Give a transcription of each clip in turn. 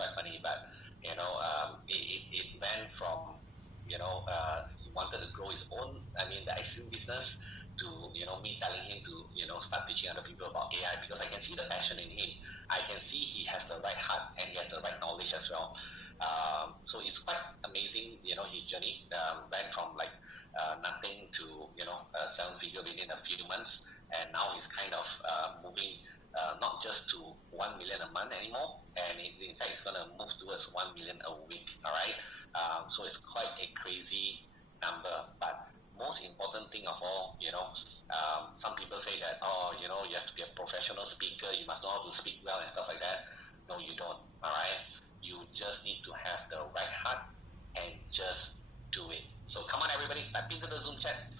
quite funny, but it went from he wanted to grow his own, the ice cream business, to me telling him to start teaching other people about AI, because I can see the passion in him. I can see he has the right heart and he has the right knowledge as well. So it's quite amazing, his journey went from like nothing to seven figure within a few months, and now he's kind of moving not just to 1 million a month anymore, and in fact it's going to move towards 1 million a week. All right, so it's quite a crazy number, but most important thing of all, some people say that, you have to be a professional speaker, you must know how to speak well and stuff like that. No, you don't. All right, you just need to have the right heart and just do it. So come on, everybody, type into the Zoom chat,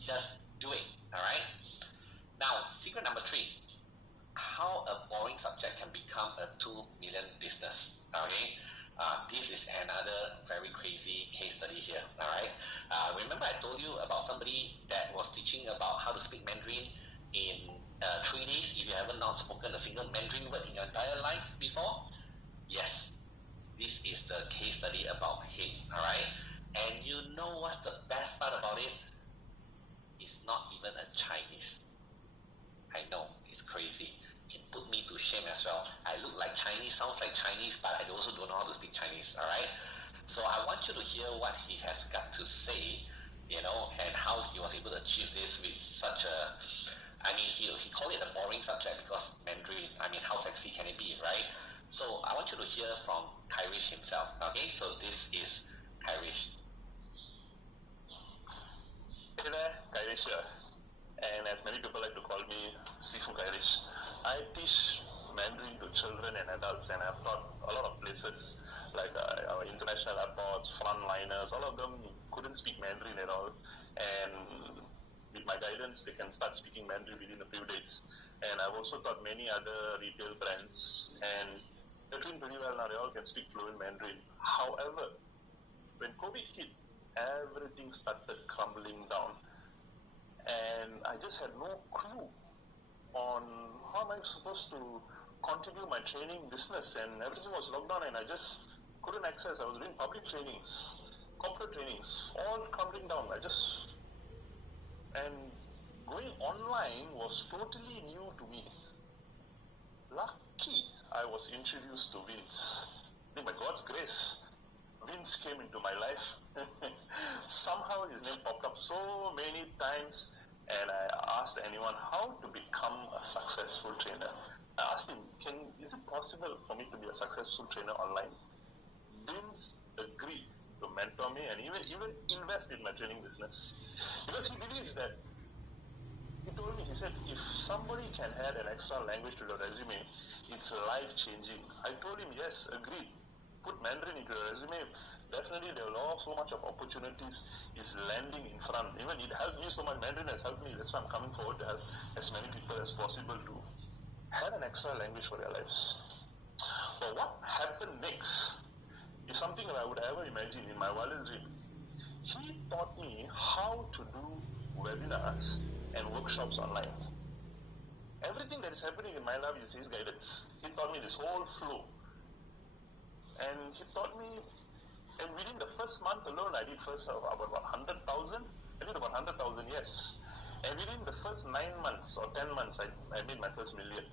just do it. All right, now secret number 3, how a boring subject can become a 2 million business. Okay, this is another very crazy case study here. All right, remember I told you about somebody that was teaching about how to speak Mandarin in 3 days if you haven't not spoken a single Mandarin word in your entire life before? Yes, this is the case study about him. All right, and you know what's the best part about it? It's not even a Chinese. I know, it's crazy. It put me to shame as well. I look like Chinese, sounds like Chinese, but I also don't know how to speak Chinese. All right, so I want you to hear what he has got to say, and how he was able to achieve this with such a, he called it a boring subject because Mandarin, how sexy can it be, right? So I want you to hear from Kairish himself. Okay, so this is Kairish. Hey there, Kairish here. And as many people like to call me, Sifu Kairish. I teach Mandarin to children and adults, and I've taught a lot of places like our international airports, frontliners. All of them couldn't speak Mandarin at all, and with my guidance they can start speaking Mandarin within a few days. And I've also taught many other retail brands, and they're doing pretty well now. They all can speak fluent Mandarin. However, when COVID hit, everything started crumbling down, and I just had no clue on how am I supposed to continue my training business, and everything was locked down and I just couldn't access. I was doing public trainings, corporate trainings, all crumbling down. And going online was totally new to me. Lucky I was introduced to Vince. I think by God's grace, Vince came into my life. Somehow his name popped up so many times, and I asked anyone how to become a successful trainer. I asked him, is it possible for me to be a successful trainer online? Vince agreed to mentor me and even invest in my training business, because he believes that, he told me, he said, if somebody can add an extra language to the resume, it's life-changing. I told him, yes, agreed. Put Mandarin into the resume, definitely there will be so much of opportunities is landing in front. Even it helped me so much, Mandarin has helped me, that's why I'm coming forward to help as many people as possible to have an extra language for their lives. But what happened next is something that I would ever imagine in my wildest dream. He taught me how to do webinars and workshops online. Everything that is happening in my life is his guidance. He taught me this whole flow. And he taught me, and within the first month alone, I did first about 100,000. I did about 100,000, yes. And within the first 9 months or 10 months, I made my first million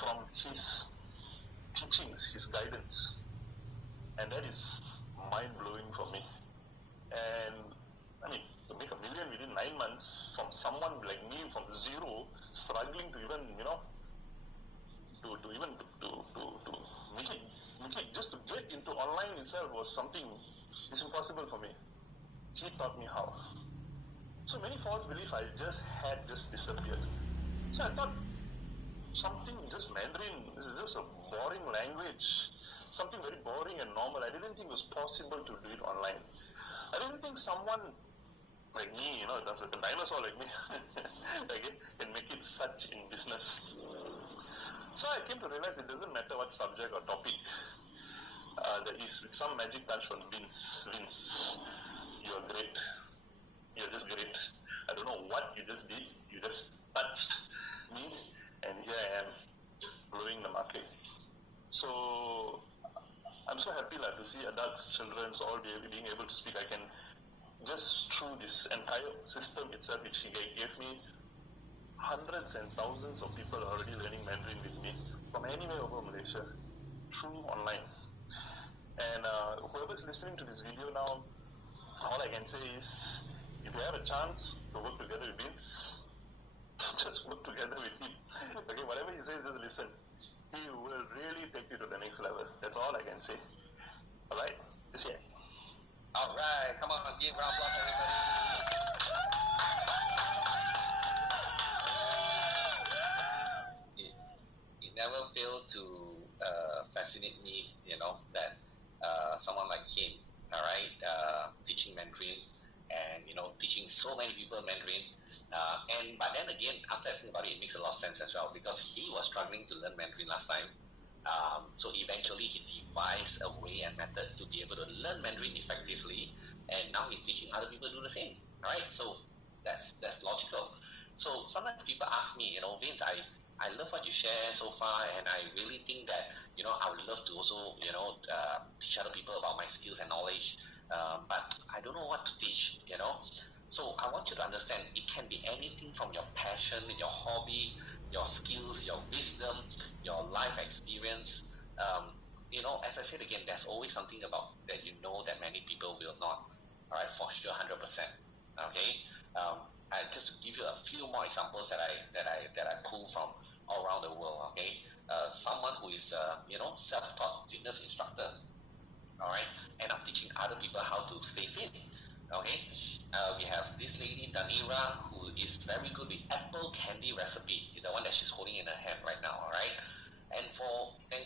from his teachings, his guidance. And that is mind-blowing for me. And to make a million within 9 months from someone like me, from zero, struggling to even, to make it, just to get into online itself was something, it's impossible for me. He taught me how. So many false beliefs I just had just disappeared. So I thought, something, just Mandarin, this is just a boring language, something very boring and normal. I didn't think it was possible to do it online. I didn't think someone like me, that's like a dinosaur like me, okay, can make it such in business. So I came to realize it doesn't matter what subject or topic there is, with some magic touch from Vince, you're great. You're just great. I don't know what you just did. You just touched me, and here I am, blowing the market. So I'm so happy to see adults, children, all being able to speak. I can just through this entire system itself, which he gave me, hundreds and thousands of people are already learning Mandarin with me from anywhere over Malaysia through online. And whoever's listening to this video now, all I can say is, if you have a chance to work together with Vince, just work together with him. Okay, whatever he says, just listen. He will really take you to the next level. That's all I can say. All right, this year. All right, come on, give round of applause, everybody. It never failed to fascinate me, that someone like him, all right, teaching Mandarin and, teaching so many people Mandarin. But then again, after I think about it, it makes a lot of sense as well, because he was struggling to learn Mandarin last time. So eventually he devised a way and method to be able to learn Mandarin effectively, and now he's teaching other people to do the same. All right, so that's logical. So sometimes people ask me, Vince, I love what you share so far, and I really think that, I would love to also, teach other people about my skills and knowledge, but I don't know what to teach, So I want you to understand, it can be anything from your passion, your hobby, your skills, your wisdom, your life experience. As I said again, there's always something about that that many people will not. All right, for sure, 100%. Okay. Just to give you a few more examples that I pull from all around the world. Okay. Someone who is self-taught fitness instructor. All right, and I'm teaching other people how to stay fit. Okay. We have this lady, Danira, who is very good with apple candy recipe, the one that she's holding in her hand right now, all right? And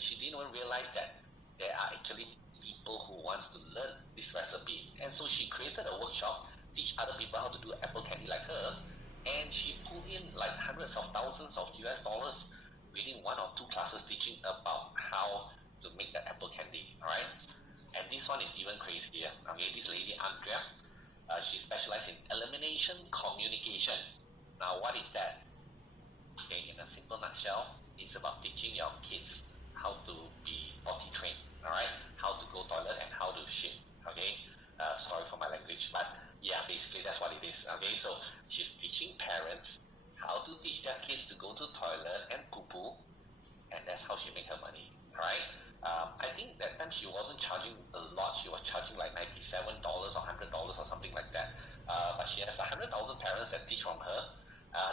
she didn't even realize that there are actually people who wants to learn this recipe. And so she created a workshop, teach other people how to do apple candy like her, and she pulled in like hundreds of thousands of US dollars within 1 or 2 classes teaching about how to make the apple candy, all right? And this one is even crazier, okay? This lady, Andrea, she specializes in elimination communication. Now, what is that? Okay, in a simple nutshell, it's about teaching your kids how to be potty trained, all right? How to go toilet and how to shit, okay? Sorry for my language, but yeah, basically that's what it is, okay? So she's teaching parents how to teach their kids to go to toilet and poo-poo, and that's how she make her money, all right? I think that time she wasn't charging a lot. She was charging like $97 or $100 or something like that. But she has 100,000 parents that teach from her,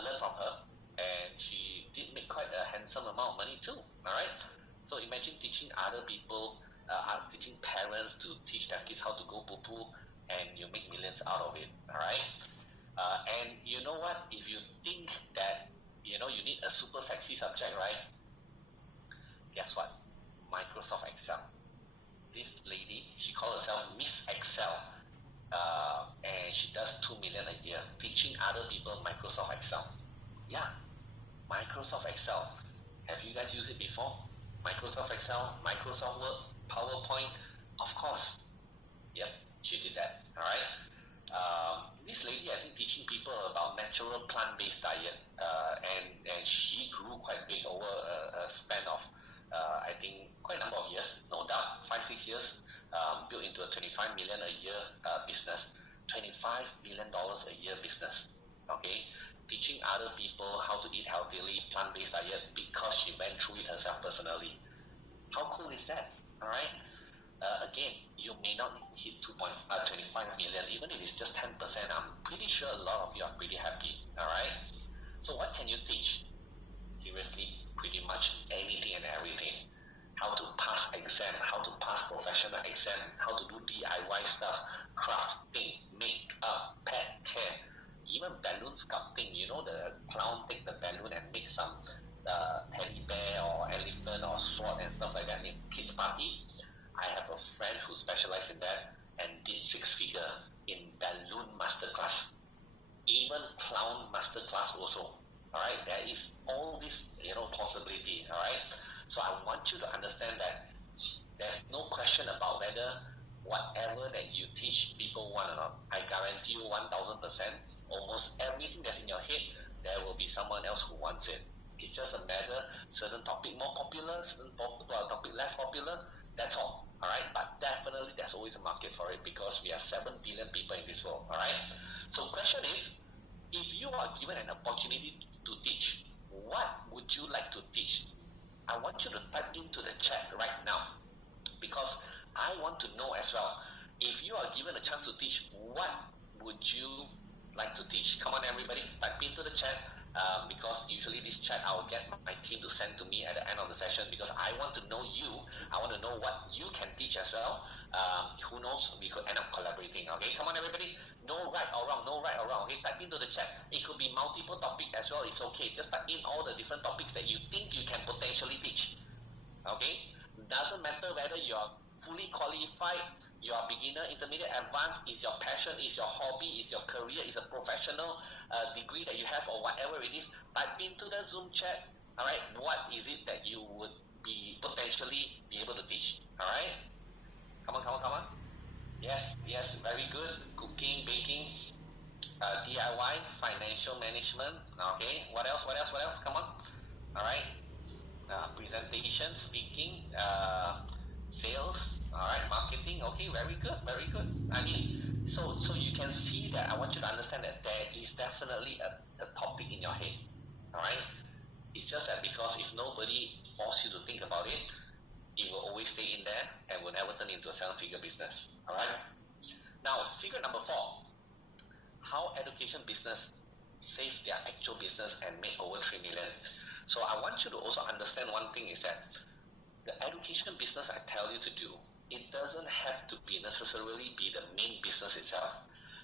learn from her, and she did make quite a handsome amount of money too. All right. So imagine teaching other people, teaching parents to teach their kids how to go poo-poo, and you make millions out of it. All right. And you know what? If you think that you need a super sexy subject, right? Guess what? Microsoft Excel. This lady, she calls herself Miss Excel, and she does 2 million a year teaching other people Microsoft Excel. Yeah, Microsoft Excel. Have you guys used it before? Microsoft Excel, Microsoft Word, PowerPoint, of course. Yep, she did that. All right. This lady, I think, teaching people about natural plant-based diet, and she grew quite big over a span of I think quite a number of years, no doubt, 5-6 years, built into a 25 million a year business, $25 million a year business. Okay, teaching other people how to eat healthily, plant-based diet because she went through it herself personally. How cool is that? All right. Again, you may not hit 25 million, even if it's just 10%. I'm pretty sure a lot of you are pretty happy. All right. So what can you teach? Seriously, pretty much anything and everything. How to pass exam, how to pass professional exam, how to do DIY stuff, crafting, makeup, pet care, even balloon sculpting. The clown take the balloon and make some teddy bear or elephant or sword and stuff like that in kids' party. I have a friend who specialized in that and did 6-figure in balloon masterclass, even clown masterclass also. All right, there is all this, possibility. All right, so I want you to understand that there's no question about whether whatever that you teach people want or not. I guarantee you 1,000%, almost everything that's in your head, there will be someone else who wants it. It's just a matter, certain topic more popular, certain topic less popular. That's all. all right? But definitely there's always a market for it because we are 7 billion people in this world, all right? So question is, if you are given an opportunity to teach, what would you like to teach? I want you to type into the chat right now because I want to know as well. If you are given a chance to teach, what would you like to teach? Come on, everybody, type into the chat because usually this chat I will get my team to send to me at the end of the session because I want to know you. I want to know what you can teach as well. Who knows? We could end up collaborating. Okay, come on, everybody. No right or wrong. No right or wrong. Okay, type into the chat. It could be multiple topics as well. It's okay. Just type in all the different topics that you think you can potentially teach. Okay, doesn't matter whether you're fully qualified, you're beginner, intermediate, advanced, is your passion, is your hobby, is your career, is a professional degree that you have or whatever it is. Type into the Zoom chat. All right, what is it that you would be potentially be able to teach? All right, come on, come on, come on. Yes, yes, very good. Cooking, baking, DIY, financial management. Okay, what else? What else? What else? Come on. All right. Presentation, speaking, sales, all right, marketing. Okay, very good, very good. I mean, so you can see that I want you to understand that there is definitely a topic in your head, all right? It's just that because if nobody force you to think about it, it will always stay in there and will never turn into a seven-figure business, all right? Now, secret number 4, how education business save their actual business and make over 3 million. So I want you to also understand one thing is that the education business I tell you to do, it doesn't have to be necessarily be the main business itself.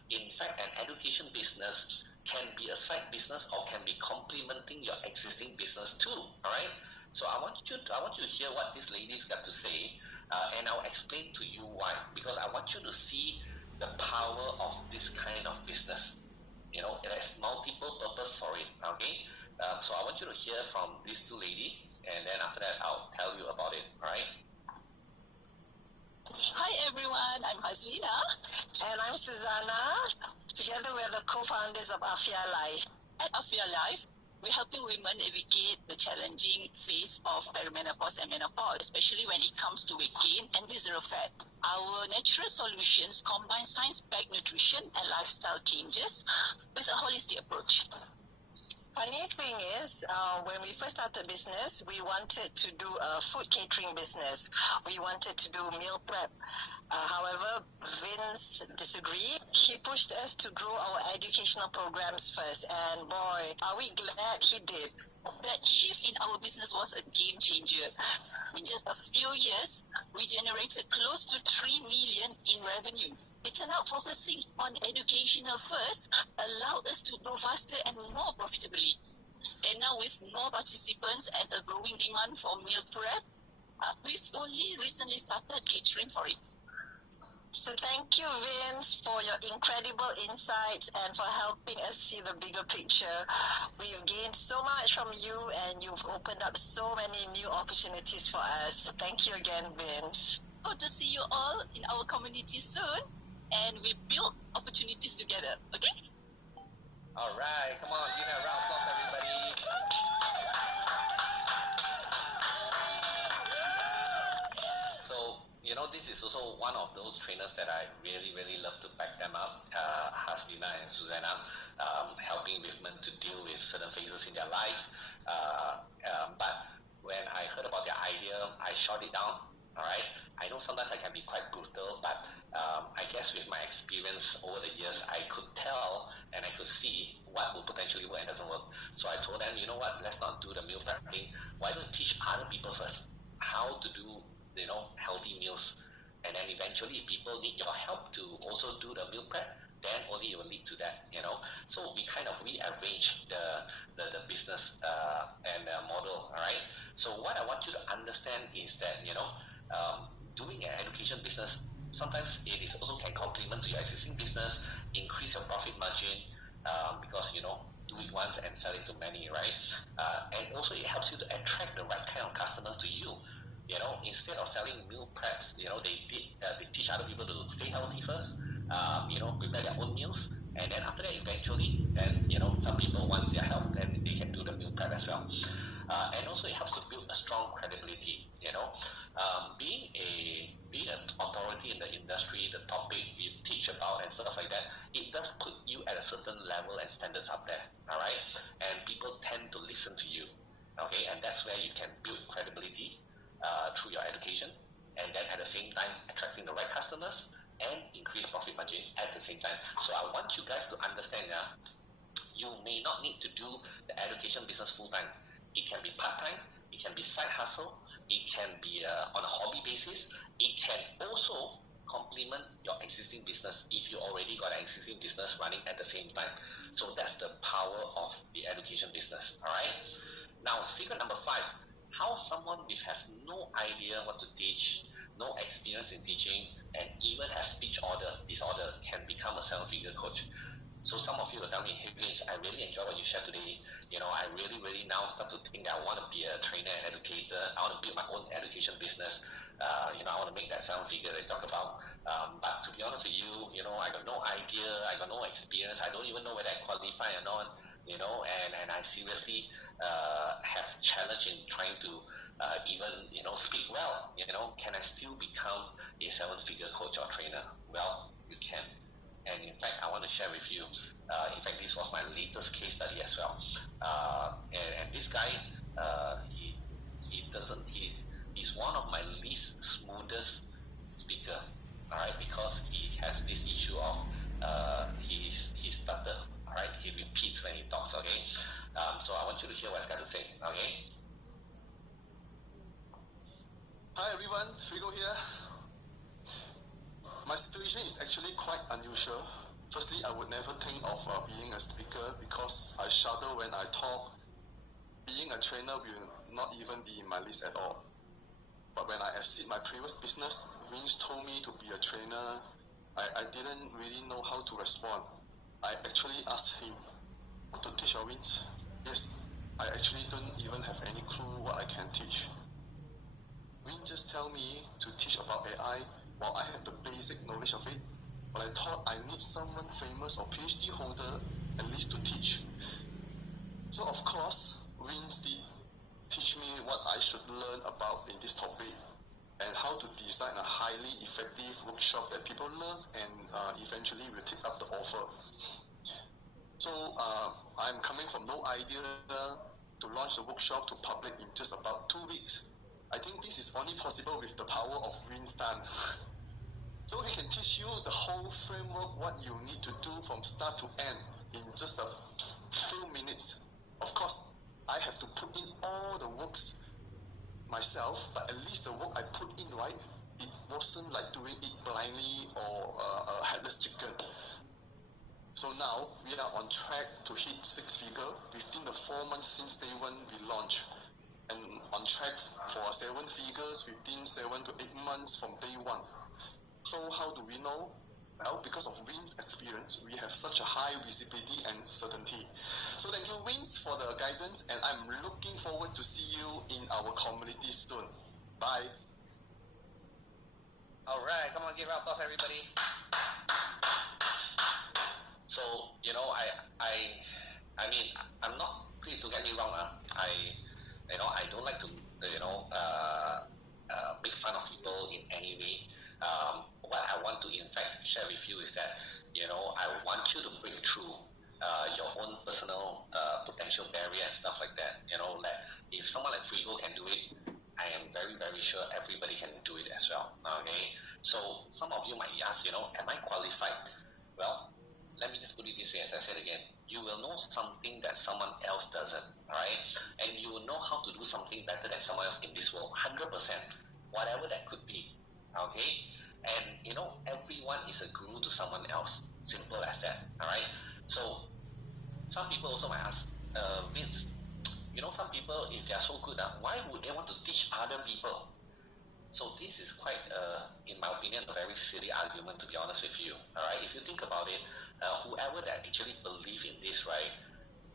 In fact, an education business can be a side business or can be complementing your existing business too. All right. So I want you to hear what these ladies got to say, and I'll explain to you why. Because I want you to see the power of this kind of business. You know, there's multiple purpose for it. Okay. So I want you to hear from these two ladies, and then after that, I'll tell you about it. All right. Hi everyone, I'm Hazina. And I'm Susanna. Together we're the co-founders of Afia Life. At Afia Life, we're helping women navigate the challenging phase of perimenopause and menopause, especially when it comes to weight gain and visceral fat. Our natural solutions combine science-backed nutrition and lifestyle changes with a holistic approach. Funny thing is, when we first started business, we wanted to do a food catering business. We wanted to do meal prep. However, Vince disagreed. He pushed us to grow our educational programs first, and boy, are we glad he did. That shift in our business was a game changer. In just a few years, we generated close to 3 million in revenue. It turned out focusing on educational first allowed us to grow faster and more profitably. And now with more participants and a growing demand for meal prep, we've only recently started catering for it. So thank you, Vince, for your incredible insights and for helping us see the bigger picture. We've gained so much from you, and you've opened up so many new opportunities for us. Thank you again, Vince. Hope to see you all in our community soon, and we build opportunities together, okay? All right, come on, give a round of applause, everybody. So, you know, this is also one of those trainers that I really, really love to back them up. Hasbina and Susanna, helping women to deal with certain phases in their life. But when I heard about their idea, I shot it down. All right. I know sometimes I can be quite brutal, but I guess with my experience over the years, I could tell and I could see what would potentially work and doesn't work. So I told them, you know what, let's not do the meal prep thing. Why don't you teach other people first how to do, you know, healthy meals? And then eventually, if people need your help to also do the meal prep, then only it will lead to that, you know. So we kind of rearrange the business and the model, all right? So what I want you to understand is that, you know, doing an education business, sometimes it is also can complement to your existing business, increase your profit margin, because, you know, do it once and sell it to many, right? And also it helps you to attract the right kind of customer to you. You know, instead of selling meal preps, you know, they teach other people to stay healthy first, you know, prepare their own meals, and then after that, eventually, then, you know, some people, once they are helped, then they can do the meal prep as well. And also it helps to build a strong credibility, you know. Being a being an authority in the industry, the topic you teach about and stuff like that, it does put you at a certain level and standards up there, all right? And people tend to listen to you, okay? And that's where you can build credibility through your education, and then at the same time attracting the right customers and increase profit margin at the same time. So I want you guys to understand that you may not need to do the education business full-time. It can be part-time, it can be side hustle, it can be on a hobby basis. It can also complement your existing business if you already got an existing business running at the same time. So that's the power of the education business, all right? Now, secret number 5, how someone with has no idea what to teach, no experience in teaching, and even has speech disorder can become a 7-figure coach. So some of you will tell me, hey Vince, I really enjoy what you shared today. I really now start to think that I want to be a trainer and educator. I want to build my own education business. I want to make that 7-figure that you talk about. But to be honest with you, I got no idea. I got no experience. I don't even know whether I qualify or not. And I seriously have challenge in trying to even speak well. Can I still become a 7-figure coach or trainer? Well, you can. And in fact, I want to share with you. In fact, this was my latest case study as well. And this guy, he's one of my least smoothest speaker. All right, because he has this issue of he stutter. All right, he repeats when he talks. Okay, so I want you to hear what he's got to say. Okay. Hi everyone, Frigo here. My situation is actually quite unusual. Firstly, I would never think of being a speaker because I shudder when I talk. Being a trainer will not even be in my list at all. But when I exit my previous business, Vince told me to be a trainer. I didn't really know how to respond. I actually asked him, what to teach, Vince? Yes, I actually don't even have any clue what I can teach. Vince just tell me to teach about AI while I have the basic knowledge of it. But I thought I need someone famous or PhD holder at least to teach. So of course, Vince did teach me what I should learn about in this topic and how to design a highly effective workshop that people love and eventually will take up the offer. So I'm coming from no idea to launch the workshop to public in just about 2 weeks. I think this is only possible with the power of Vince Tan. So he can teach you the whole framework, what you need to do from start to end in just a few minutes. Of course, I have to put in all the works myself, but at least the work I put in, right, it wasn't like doing it blindly or a headless chicken. So now we are on track to hit 6-figure within the 4 months since day one we launched, and on track for 7 figures within 7 to 8 months from day one. So how do we know? Well, because of Vince's experience, we have such a high visibility and certainty. So thank you, Vince, for the guidance, and I'm looking forward to see you in our community soon. Bye. All right, come on, give a round of applause, everybody. So, I mean, I'm not, please don't get me wrong, I don't like to, make fun of people in any way. What I want to, in fact, share with you is that, I want you to break through your own personal potential barrier and stuff like that. Like if someone like Frigo can do it, I am very, very sure everybody can do it as well. Okay, so some of you might ask, am I qualified? Well, let me just put it this way, as I said again, you will know something that someone else doesn't, all right? And you will know how to do something better than someone else in this world, 100%, whatever that could be, okay? And, everyone is a guru to someone else, simple as that, all right? So, some people also might ask, Vince, some people, if they are so good, why would they want to teach other people? So this is quite, in my opinion, a very silly argument, to be honest with you. All right, if you think about it, whoever that actually believe in this, right,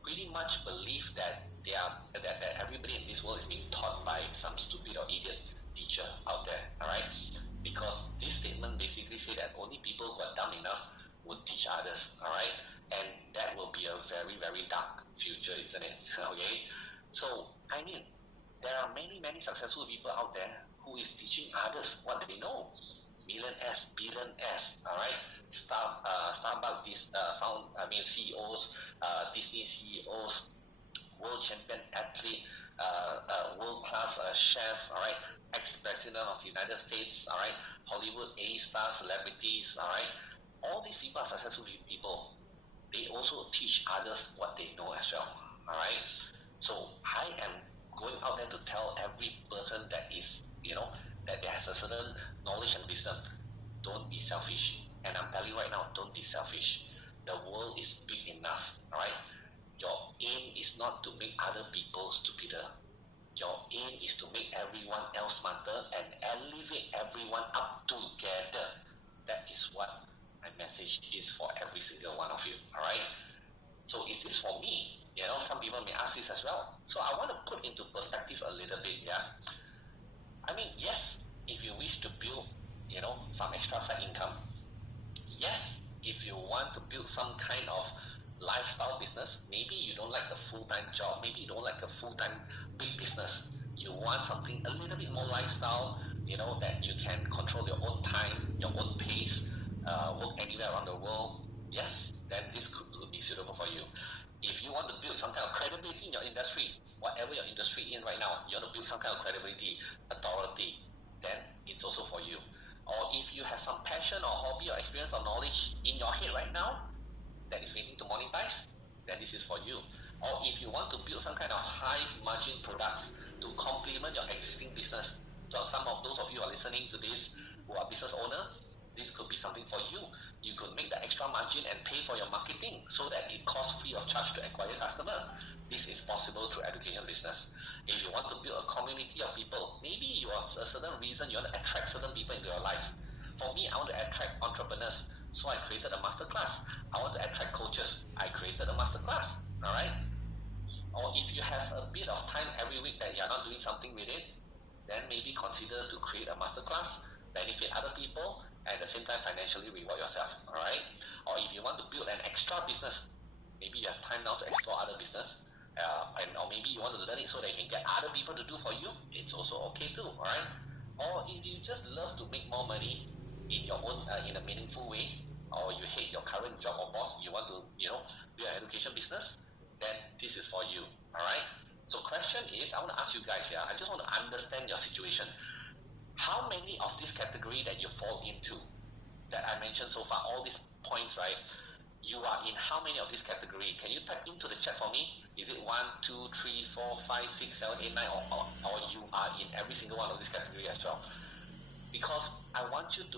pretty much believe that that everybody in this world is being taught by some stupid or idiot teacher out there. All right, because this statement basically say that only people who are dumb enough would teach others. All right, and that will be a very, very dark future, isn't it? Okay, so I mean, there are many successful people out there who is teaching others what they know. Millionaires, billionaires, all right? Starbucks, CEOs, Disney CEOs, world champion athlete, world-class chef, all right? Ex-president of the United States, all right? Hollywood A-star celebrities, all right? All these people are successful people. They also teach others what they know as well, all right? So I am going out there to tell every person that is, that has a certain knowledge and wisdom, don't be selfish. And I'm telling you right now, don't be selfish. The world is big enough, all right? Your aim is not to make other people stupider. Your aim is to make everyone else smarter and elevate everyone up together. That is what my message is for every single one of you, all right? So is this for me? Some people may ask this as well. So I want to put into perspective a little bit, yeah? I mean, yes, if you wish to build, some extra side income, yes, if you want to build some kind of lifestyle business, maybe you don't like a full-time job, maybe you don't like a full-time big business, you want something a little bit more lifestyle, that you can control your own time, your own pace, work anywhere around the world, yes, then this could be suitable for you. If you want to build some kind of credibility in your industry, whatever your industry in right now, you want to build some kind of credibility, authority, then it's also for you. Or if you have some passion or hobby or experience or knowledge in your head right now that is waiting to monetize, then this is for you. Or if you want to build some kind of high margin products to complement your existing business. So some of those of you who are listening to this who are business owner, this could be something for you. You could make the extra margin and pay for your marketing so that it costs free of charge to acquire customer. This is possible through education business. If you want to build a community of people, maybe you have a certain reason you want to attract certain people into your life. For me, I want to attract entrepreneurs, so I created a masterclass. I want to attract coaches. I created a masterclass. All right. Or if you have a bit of time every week that you're not doing something with it, then maybe consider to create a masterclass, benefit other people, and at the same time financially reward yourself. All right. Or if you want to build an extra business, maybe you have time now to explore other business, or maybe you want to learn it so that you can get other people to do for you. It's also okay too. All right. Or if you just love to make more money in your own in a meaningful way, or you hate your current job or boss, you want to build an education business, then this is for you. All right. So question is, I want to ask you guys here. I just want to understand your situation. How many of this category that you fall into that I mentioned so far, all these points, right? You are in how many of this category? Can you type into the chat for me? Is it 1, 2, 3, 4, 5, 6, 7, 8, 9, or you are in every single one of this category as well? Because I want you to